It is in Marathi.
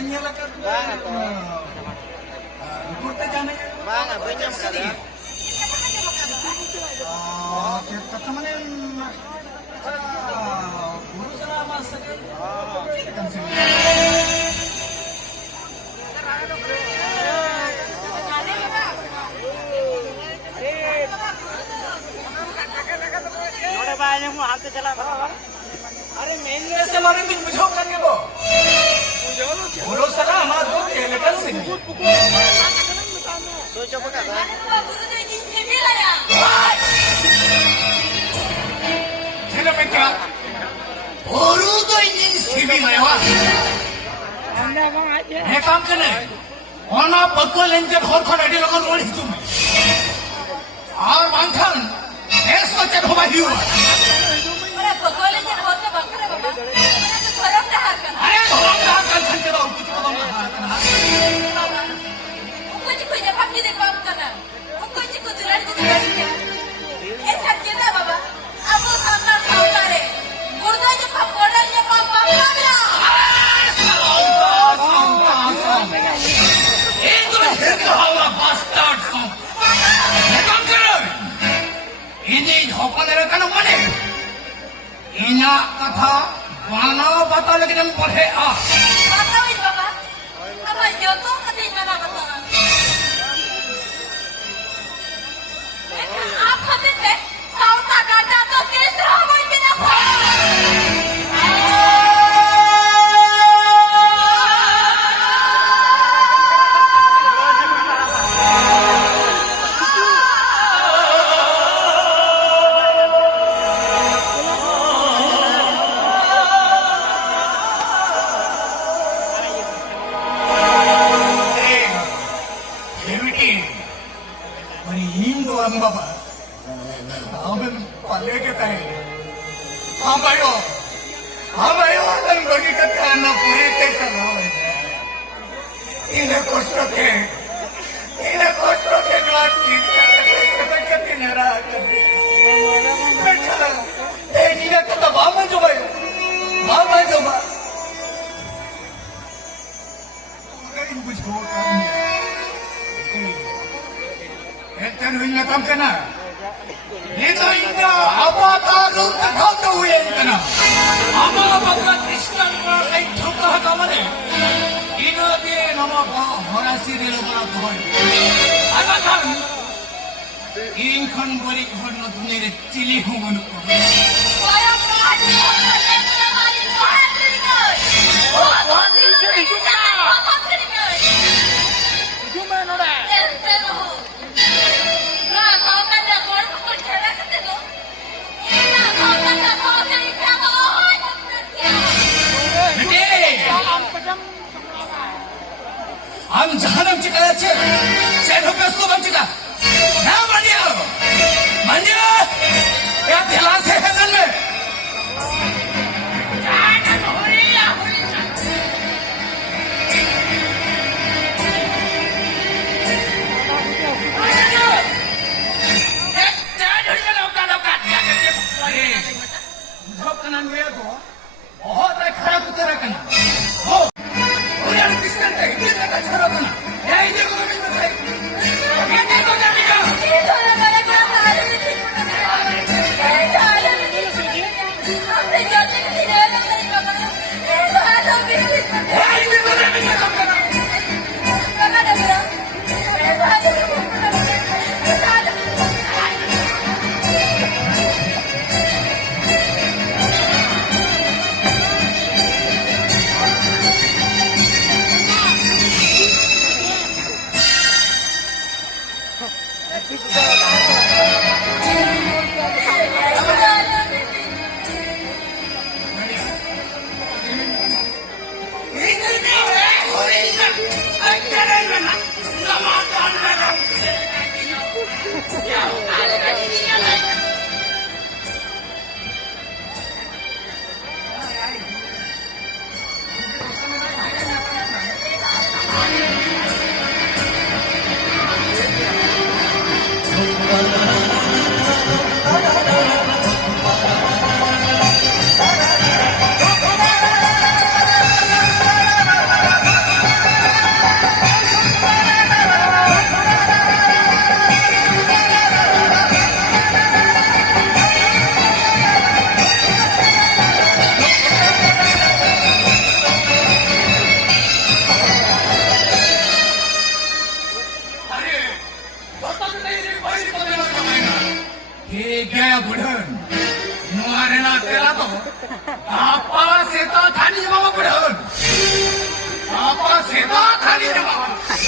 Banyak lah kan. Bang atau Kita jangan. bang abangnya makanya. Kita temenin. Guru selama sekali. Kan sini. नोड़े बाय हम हाथ से चला अरे मेन से मारे कुछ बुझाओ करने को बोलो सका हमारा दो केलेटन से सोचो बघा चलो मैं क्या बोलू तो इंजन सीधी लाया मैं काम करना है और ना पक्का लेंचे बहुत खड़ा है लोगों रोड ही तुम्हें और बांधन ऐसा चल हो भाई हुआ अरे पकोले जे होते बकरे बाबा मैंने तो धरम रहा कर अरे धरम रहा कर खंचे बाबू कुछ तो कुछ कुछ जब हम दे काम करना कुछ कुछ लड़ दे क्या ए खर्चे ना बाबा अब वो सामना सामना रे गुर्दा जे पकोड़े जे पाप बाबा एक तो हिट हवा बास्टर्ड सॉन्ग मैं काम कर रहा हूँ इन्हीं झोंपने रखा ना मने इना कथा वाना बता लेकिन हम पढ़े आ बताओ इन बाबा अब जो तो कभी ना बता आप खाते थे साउथ काटा तो केस रहा वही बिना बाबा हमें पाले के ताई हम आयो अपन बड़ी कथा ना पूरी ते करना है इन्हें कष्ट के ग्लास की कति नरा कर बेटा ए नीरा कथा बाबा जो भाई कहीं कुछ हो काम Enten hunya kam kana. Itu inda apa tahu tak tahu yang kana. Apa bakat Kristen orang thukka kamane. Ino de nama horasi de lokana thoi. Apa kan? In kan bori khon no dunere chili hungun ko. Waya prati hola lekna mari mohan kringai. Oh kringai. जुमे नोड़े Ente no. ना खाना जा कोड़ को छड़ा करते दो ना खाना जा खा के क्या हो हम जहनम चिका छे चेनो पे सो बम चिका ना मानियो या दिला से हेतन में बहुत खराब उतरा करना हो उन्हें क्रिश्चियन थे इतने का छरा करना यही देखो तो मिल बताई ये देखो क्या लिखा ये तो हमारे को हाल में ठीक होता है ये हाल में हमने जल्दी से ले लो नहीं बाबा ये हाल में यही देखो क्या लिखा करना बाबा ना ये हाल में 대개야 부른 무한해나 때라도 아빠 세다 다니지 마마 부른 아빠 세다 다니지 마마